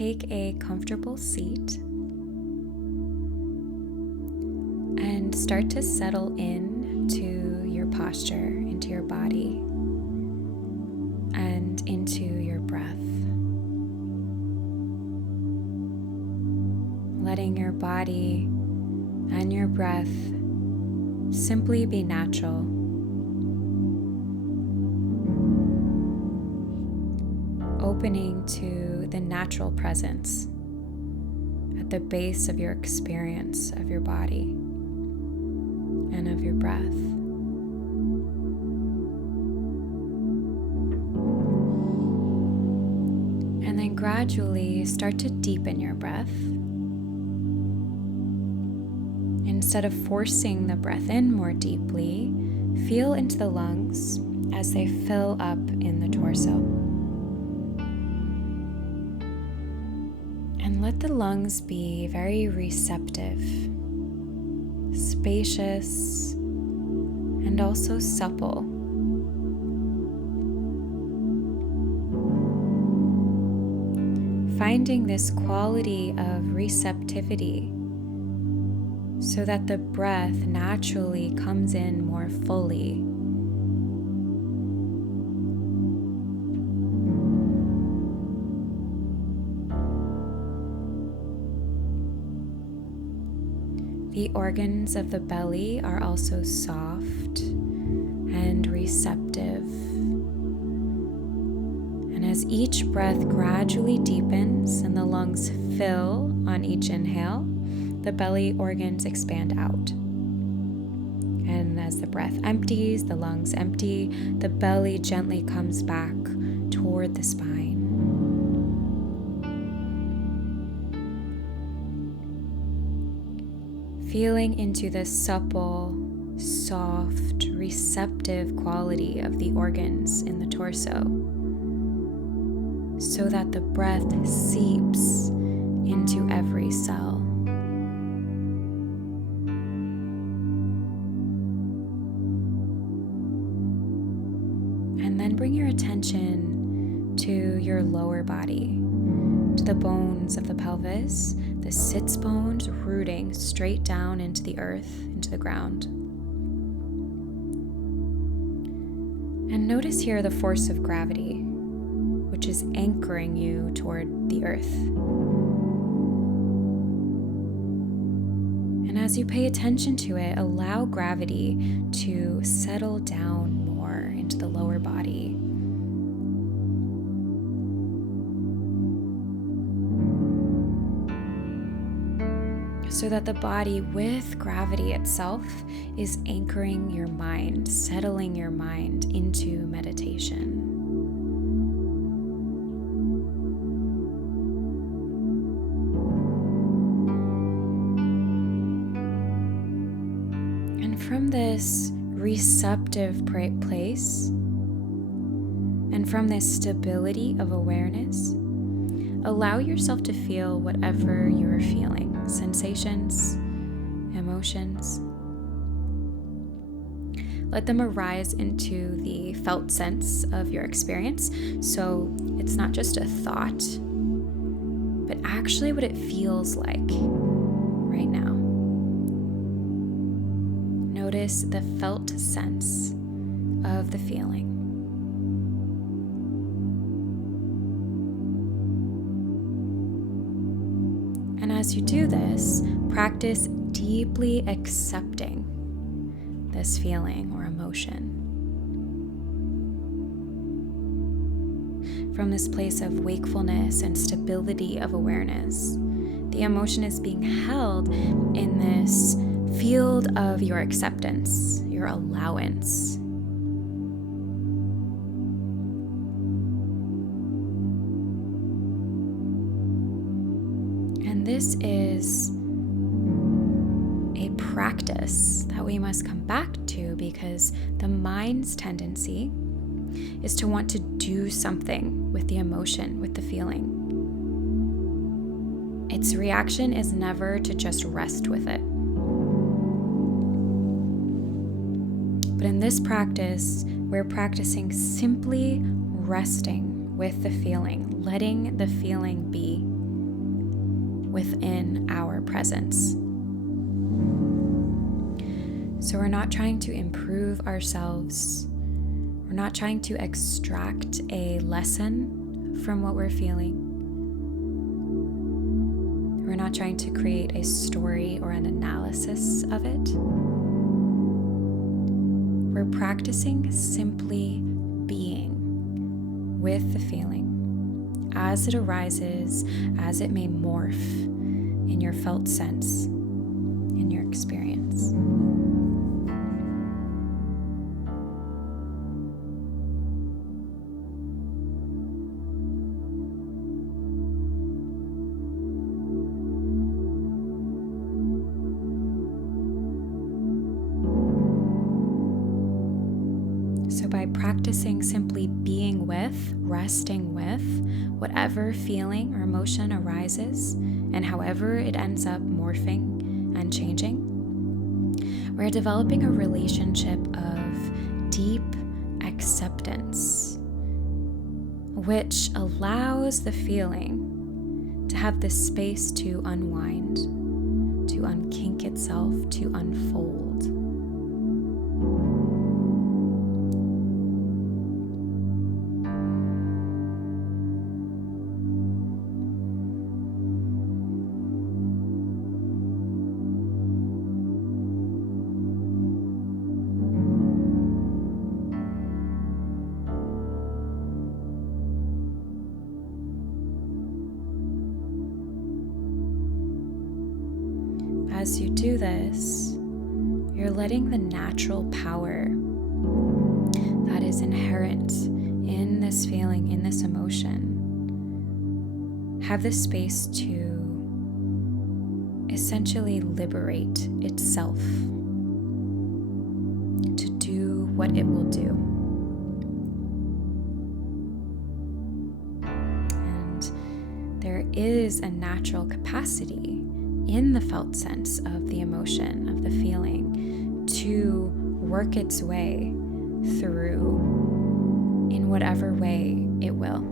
take a comfortable seat and start to settle in to your posture, into your body, and into your breath. Letting your body and your breath simply be natural. Opening to the natural presence at the base of your experience of your body and of your breath. And then gradually start to deepen your breath. Instead of forcing the breath in more deeply, feel into the lungs as they fill up in the torso. And let the lungs be very receptive, spacious, and also supple. Finding this quality of receptivity so that the breath naturally comes in more fully. The organs of the belly are also soft and receptive. And as each breath gradually deepens and the lungs fill on each inhale, the belly organs expand out. And as the breath empties, the lungs empty, the belly gently comes back toward the spine. Feeling into the supple, soft, receptive quality of the organs in the torso, so that the breath seeps into every cell. And then bring your attention to your lower body, to the bones of the pelvis, the sits bones rooting straight down into the earth, into the ground. And notice here the force of gravity, which is anchoring you toward the earth. And as you pay attention to it, allow gravity to settle down more into the lower body. So that the body with gravity itself is anchoring your mind, settling your mind into meditation. And from this receptive place, and from this stability of awareness, allow yourself to feel whatever you're feeling, sensations, emotions. Let them arise into the felt sense of your experience. So it's not just a thought, but actually what it feels like right now. Notice the felt sense of the feeling. And as you do this, practice deeply accepting this feeling or emotion. From this place of wakefulness and stability of awareness, the emotion is being held in this field of your acceptance, your allowance. And this is a practice that we must come back to, because the mind's tendency is to want to do something with the emotion, with the feeling. Its reaction is never to just rest with it. But in this practice, we're practicing simply resting with the feeling, letting the feeling be, within our presence. So we're not trying to improve ourselves. We're not trying to extract a lesson from what we're feeling. We're not trying to create a story or an analysis of it. We're practicing simply being with the feeling as it arises, as it may morph in your felt sense, in your experience. So by practicing simply being with, resting with, whatever feeling or emotion arises, and however it ends up morphing and changing, we're developing a relationship of deep acceptance, which allows the feeling to have the space to unwind, to unkink itself, to unfold. As you do this, you're letting the natural power that is inherent in this feeling, in this emotion, have the space to essentially liberate itself to do what it will do. And there is a natural capacity in the felt sense of the emotion, of the feeling, to work its way through in whatever way it will.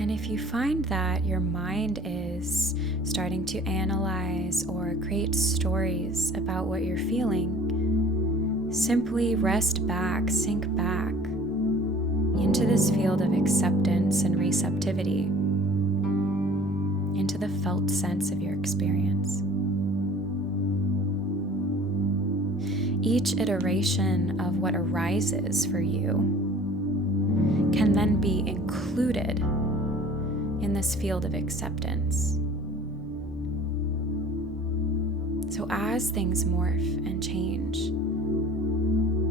And if you find that your mind is starting to analyze or create stories about what you're feeling, simply rest back, sink back into this field of acceptance and receptivity, into the felt sense of your experience. Each iteration of what arises for you can then be included in this field of acceptance. So as things morph and change,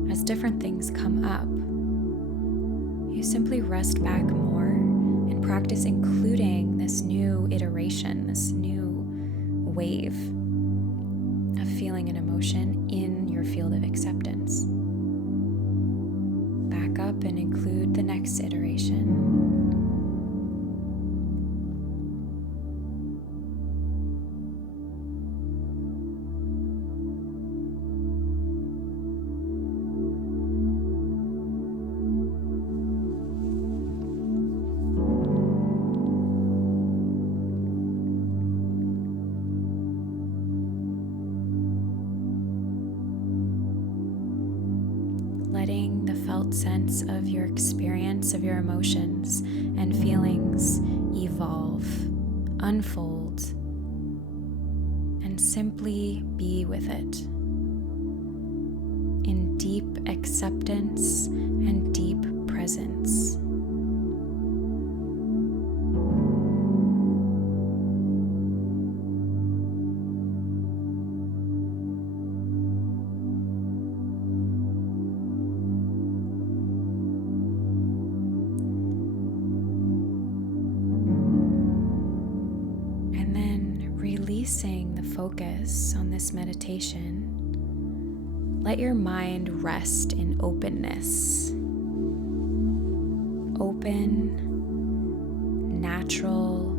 as different things come up, you simply rest back more and practice including this new iteration, this new wave of feeling and emotion in your field of acceptance. Back up and include the next iteration. Letting the felt sense of your experience, of your emotions and feelings evolve, unfold, and simply be with it in deep acceptance and deep presence. Releasing the focus on this meditation, let your mind rest in openness. Open, natural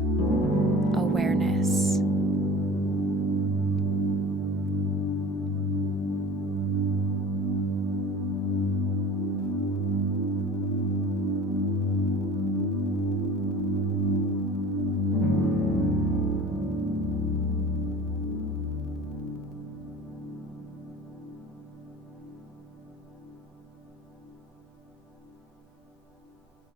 awareness.